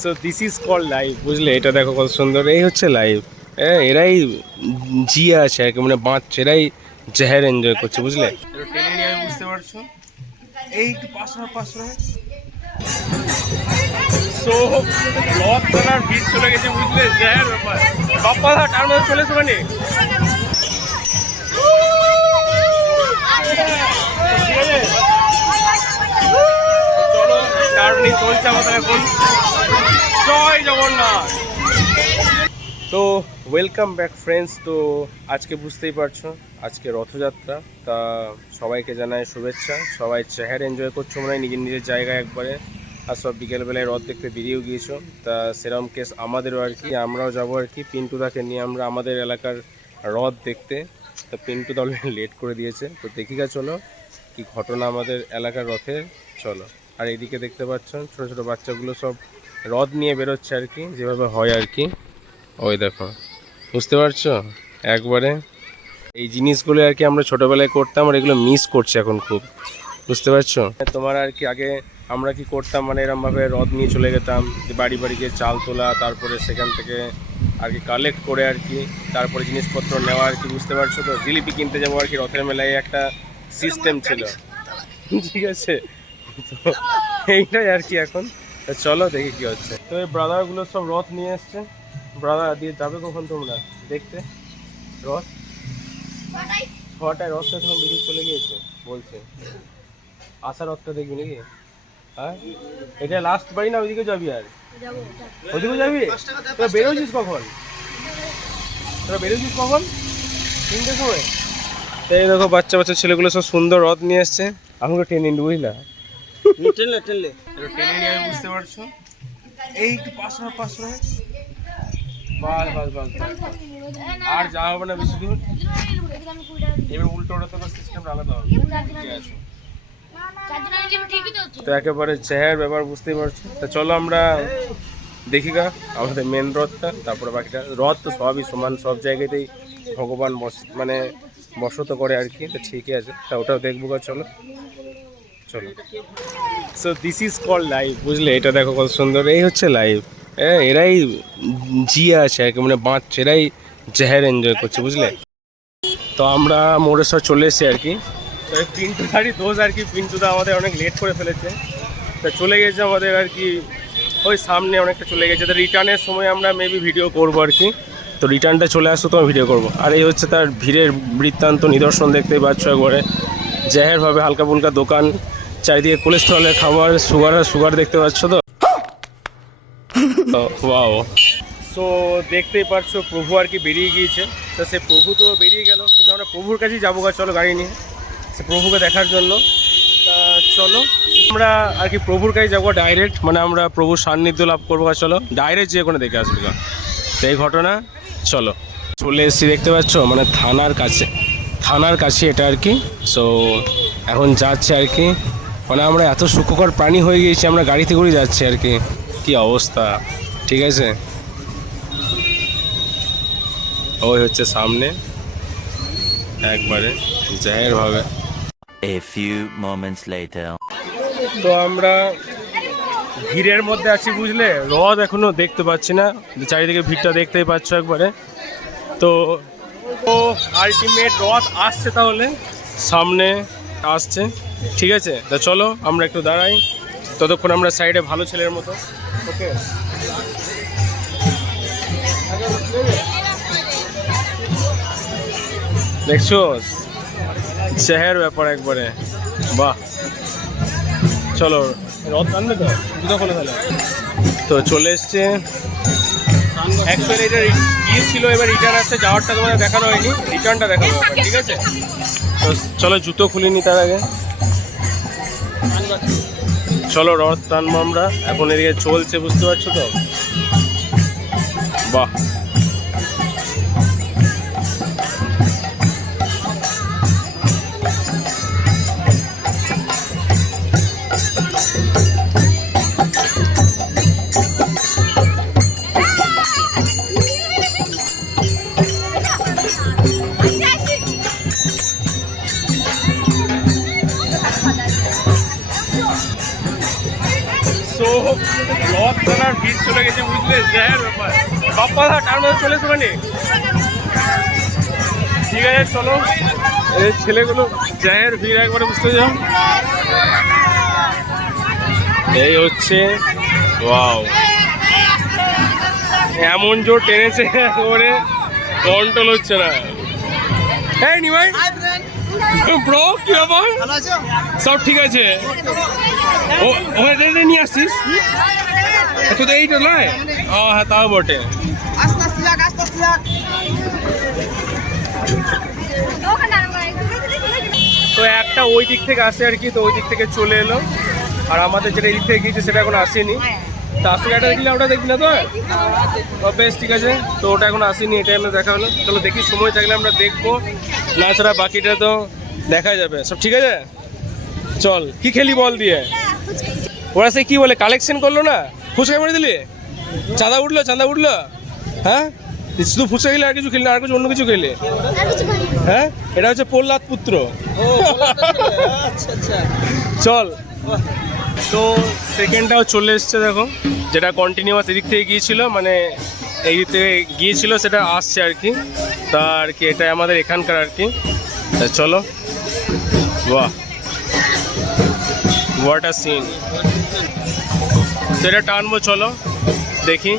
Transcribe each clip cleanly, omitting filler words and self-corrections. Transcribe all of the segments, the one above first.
So this is call live, বুঝলে? এটা দেখো কত সুন্দর, এই হচ্ছে লাইভ। এরাই জিয়ে আছে আর কি, মানে বাঁচছে, এরাই জাহের এনজয় করছে, বুঝলে? টেনে নিয়ে আমি বুঝতে পারছো, এই একটু পাশে সো ব্লক করার ভিড় চলে গেছে, বুঝলে? জাহের ব্যাপার বাপ্পা দা টার মধ্যে চলে এসো মানে চলো, টার্নিং চলছে আমাদের এখন। জয় জগন্নাথ। তো ওয়েলকাম ব্যাক ফ্রেন্ডস। তো আজকে বুঝতেই পারছো আজকে রথযাত্রা, তা সবাইকে জানাই শুভেচ্ছা। সবাই চেহারা এনজয় করছো মনে হয় নিজের নিজের জায়গায় একবারে, আর সব বিকেলবেলায় রথ দেখতে বেরিয়েও গিয়েছো। তা সেরকম কেস আমাদেরও আর কি, আমরাও যাবো আর কি পিন্টুদাকে নিয়ে আমরা আমাদের এলাকার রথ দেখতে। তা পিন্টুদা অলরেডি লেট করে দিয়েছে, তো দেখি গা চলো কি ঘটনা আমাদের এলাকার রথের। চলো। আর এইদিকে দেখতে পাচ্ছেন ছোটো ছোটো বাচ্চাগুলো সব রথ নিয়ে বেরোচ্ছে আর কি, যেভাবে হয় আর কি। ওই দেখো, বুঝতে পারছো একবারে এই জিনিসগুলো আর কি আমরা ছোটোবেলায় করতাম, আর এগুলো মিস করছি এখন খুব, বুঝতে পারছো? তোমার আর কি আগে আমরা কি করতাম, মানে এরমভাবে রথ নিয়ে চলে যেতাম, বাড়ি বাড়ি গিয়ে চাল তোলা, তারপরে সেখান থেকে আর কি কালেক্ট করে আর কি তারপরে জিনিসপত্র নেওয়া আর কি, বুঝতে পারছো? তো জিলিপি কিনতে যাবো আর কি রথের মেলায়, একটা সিস্টেম ছিল, ঠিক আছে? তো এইটাই আর কি এখন। চলো দেখি কি হচ্ছে। তো এই ব্রাদারগুলো সব রথ নিয়ে এসছে। ব্রাদার দিয়ে যাবে কখন তোমরা দেখতে রথ? 6টায় রথটা তখন বেরিয়ে চলে গিয়েছে বলছে। আশা রথটা দেখবি নাকি? হ্যাঁ, এটা লাস্ট বাড়ি না ওইদিকে যাবি? আর ওইদিকে যাবি? তোরা বেরোছিস কখন? 3টের সময়? এই দেখো বাচ্চা বাচ্চা ছেলেগুলো সব সুন্দর রথ নিয়ে এসছে, আমাকে টেনে নিন, বুঝলা? টেনে নিয়ে আমি বুঝতে পারছো, এই একটু পাশে বাস আর যা হবে না বেশি দূর। এবার উল্টো ওটা সিস্টেমটা আলাদা হবে, ঠিক আছে? তো একেবারে চেহার ব্যাপার, বুঝতেই পারছো। তা চলো আমরা দেখি গা আমাদের মেন রথটা, তারপরে বাকিটা। রথ তো সবই সমান, সব জায়গাতেই ভগবান মানে বসত করে আর কি, তো ঠিকই আছে। তা ওটাও দেখবো গা, চলো। So this is call live, বুঝলে? এটা দেখো কত সুন্দর, এই হচ্ছে লাইভ। এরাই জিয়ে আছে আর কি, মানে বাঁচছে, এরাই জাহের এনজয় করছে, বুঝলে? তো আমরা মোরেশ্বর চলে এসেছি আর কি। তো পিন্টুদারই দোষ আর কি, পিন্টুদা আমাদের অনেক লেট করে ফেলেছে, তা চলে গেছে আমাদের আর কি ওই সামনে অনেকটা চলে গেছে। তো রিটার্নের সময় আমরা মেবি ভিডিও করবো আর কি, তো রিটার্নটা চলে আসতো তো আমি ভিডিও করবো। আর এই হচ্ছে তার ভিড়ের বৃত্তান্ত নিদর্শন, দেখতেই পাচ্ছ একবারে জাহেরভাবে হালকা ফুলকা দোকান, চারিদিকে কোলেস্ট্রলের খাবার, সুগার দেখতে পাচ্ছ তো। ওয়াও। সো দেখতেই পারছো প্রভু আর কি বেরিয়ে গিয়েছে। তো সে প্রভু তো বেরিয়ে গেল, কিন্তু আমরা প্রভুর কাছেই যাবো গা, চলো গাড়ি নিয়ে সে প্রভুকে দেখার জন্য। তা চলো আমরা আর কি প্রভুর কাছে যাবো ডাইরেক্ট, মানে আমরা প্রভুর সান্নিধ্য লাভ করবো। চলো ডাইরেক্ট যে কোনো দেখে আসবো গা, তো এই ঘটনা। চলো চলে এসেছি, দেখতে পাচ্ছ মানে থানার কাছে এটা আর কি। সো এখন যাচ্ছে আর কি, মানে আমরা এত সুখকর প্রাণী হয়ে গিয়েছি, আমরা গাড়িতে করেই যাচ্ছি আর কি। কি অবস্থা, ঠিক আছে? ওই হচ্ছে সামনে একবারে জাহের ভাবে। A few moments later. তো আমরা ভিড়ের মধ্যে আছি, বুঝলে? রথ এখনো দেখতে পাচ্ছি না, চারিদিকে ভিড়টা দেখতেই পাচ্ছ একবারে। তো আলটিমেট রথ আসছে, তাহলে সামনে আসছে, ঠিক আছে? তা চলো আমরা একটু দাঁড়াই, ততক্ষণ আমরা সাইডে ভালো ছেলের মতো। ওকে, দেখছো চেহার ব্যাপার একবারে, বাহ। চলো রথ আনবে তো জুতো খোলে তাহলে। তো চলে এসছে অ্যাকচুয়ালি, এটা গিয়েছিল, এবার রিটার্ন আসছে, যাওয়ারটা তোমাদের দেখানো হয়নি, রিটার্নটা দেখানো ব্যাপার, ঠিক আছে? তো চলো জুতো খুলিনি তার আগে, চলো রথ টানবো আমরা এখন। এদিকে চলছে, বুঝতে পারছো তো, বাহ। সো ব্লগ আর ভিড় চলে গেছে বুঝলে, জ্যার ব্যাপার। বাপ্পা দা তার মধ্যে চলে এসো মানে, ঠিক আছে চলো। এই ছেলেগুলো জ্যার ভিড় একবারে বুঝতে যাও। এই হচ্ছে ওয়াও, এমন জোর টেনেছে একেবারে কন্ট্রোল হচ্ছে না। এই নিমাই ব্রো, কি ব্যাপার? সব ঠিক আছে? ও ওখানে নিয়ে আসছিস তো, এইটা নয়? ও হ্যাঁ, তাও বটে। তো একটা ওই দিক থেকে আসে আর কি, তো ওই দিক থেকে চলে এলো। আর আমাদের যেটা এদিক থেকে গিয়েছে সেটা এখন আসেনি। তা আসলে এটা দেখলে ওটা দেখবি না তো? বেশ ঠিক আছে, তো ওটা এখন আসেনি, এটাই আমরা দেখা হলো। চলো দেখি, সময় থাকলে আমরা দেখবো, না ছাড়া বাকিটা তো দেখা যাবে। সব ঠিক আছে, চল। কি খেলি বল দিয়ে? ওরা সে কি বলে কালেকশন করলো না, ফুচকা মেরে দিলি, চাঁদা উঠলো। হ্যাঁ, শুধু ফুচকা খেলে আর কিছু খেলি না, আর কিছু অন্য কিছু খেলে? হ্যাঁ, এটা হচ্ছে প্রহ্লাদ পুত্র। চল। তো সেকেন্ডটাও চলে এসছে দেখো, যেটা কন্টিনিউয়াস এদিক থেকে গিয়েছিল, মানে এই দিক থেকে গিয়েছিল সেটা আসছে আর কি। তা আর কি এটা আমাদের এখানকার আর কি। তা চলো, বাহ হোয়াট আ সিন। তো এটা টানবো, চলো দেখি।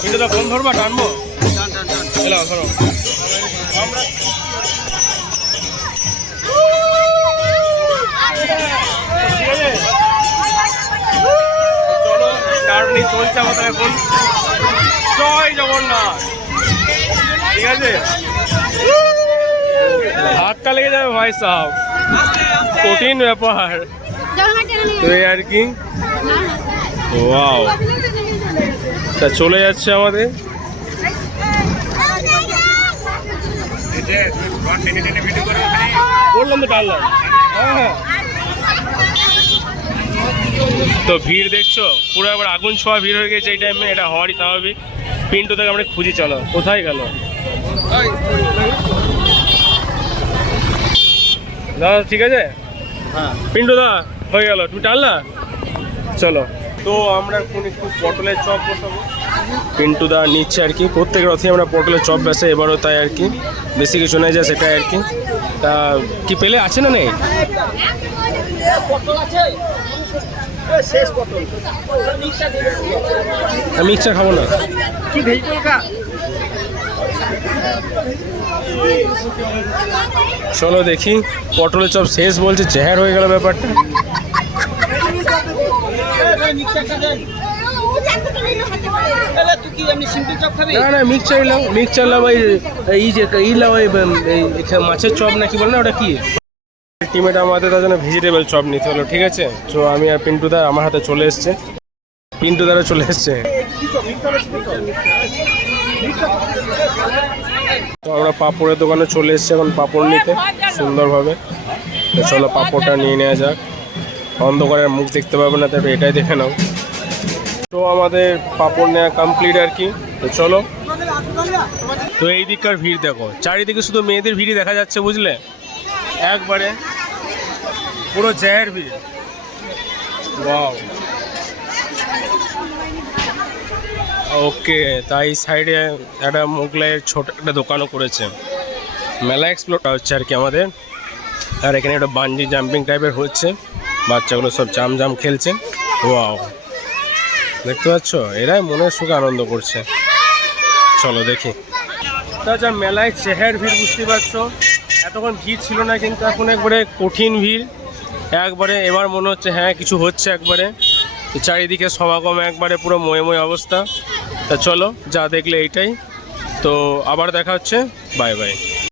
কিন্তু তো ফোন ধরবা, টানবো, এলো ধরো। চলো, টার্নিং চলছে আমাদের এখন। জয় জগন্নাথ, ঠিক আছে? হাতটা লেগে যাবে ভাই সাহেব, কঠিন ব্যাপার। তো এই আর কি, ওয়াও। তা চলে যাচ্ছে আমাদের। বললাম তো টানলাম। হ্যাঁ, তো ভিড় দেখছো পুরো একবার আগুন ছোঁয়া ভিড় হয়ে গেছে এই টাইমে, এটা হওয়ারই স্বাভাবিক। পিন্টু থেকে আমরা খুঁজি, চলো কোথায় গেল দাদা? ঠিক আছে, হ্যাঁ পিন্টু দা হয়ে গেল, তুমি টানলা, চলো। তো আমরা এখন একটু পটলের চপ বসাবো, পিন্টু দা নিচ্ছে আর কি। প্রত্যেক রথে আমরা পটলের চপ বেসে, এবারও তাই আর কি, বেশি কিছু নেই যায় সেটাই আর কি। তা কি পেলে আছে না নেই? মিক্সচার খাবো না, চলো দেখি। পটলের চপ শেষ বলছে, জেহার হয়ে গেল ব্যাপারটা। না না, মিক্সচার লাভ, এই যে মাছের চপ না কি বলে না, ওটা কি? আলটিমেট আমাদের তার জন্য ভেজিটেবল চপ নিতে হলো, ঠিক আছে? তো আমি আর পিন্টুদা আমার হাতে চলে এসছে, পিন্টুদারও চলে এসছে। তো আমরা পাঁপড়ের দোকানে চলে এসছি এখন পাঁপড় নিতে সুন্দরভাবে। তো চলো পাঁপড়টা নিয়ে নেওয়া যাক, অন্ধকারের মুখ দেখতে পাবে না, তো এটাই দেখে নাও। তো আমাদের পাঁপড় নেওয়া কমপ্লিট আর কি। তো চলো। তো এই দিককার ভিড় দেখো, চারিদিকে শুধু মেয়েদের ভিড়ই দেখা যাচ্ছে বুঝলে, একবারে পুরো জ্যায়ের ভিড়। ওয়াও, ওকে। তাই সাইডে একটা মোগলাইয়ের ছোট একটা দোকানও করেছে, মেলা এক্সপ্লোর হচ্ছে আর কি আমাদের। আর এখানে একটা বাঞ্জি জাম্পিং টাইপের হচ্ছে, বাচ্চাগুলো সব জাম খেলছে। ওয়াও, দেখতে পাচ্ছ, এরাই মনের সুখে আনন্দ করছে। চলো দেখি। তাছাড়া মেলায় চেহার ভিড় বুঝতে পারছো, এতক্ষণ ভিড় ছিল না, কিন্তু এখন একবারে কঠিন ভিড় একবারে। এবার মনে হচ্ছে হ্যাঁ কিছু হচ্ছে একবারে, চারিদিকে সমাগম একবারে পুরো ময়ে অবস্থা। তা চলো, যা দেখলে এইটাই। তো আবার দেখা হচ্ছে, বাই বাই।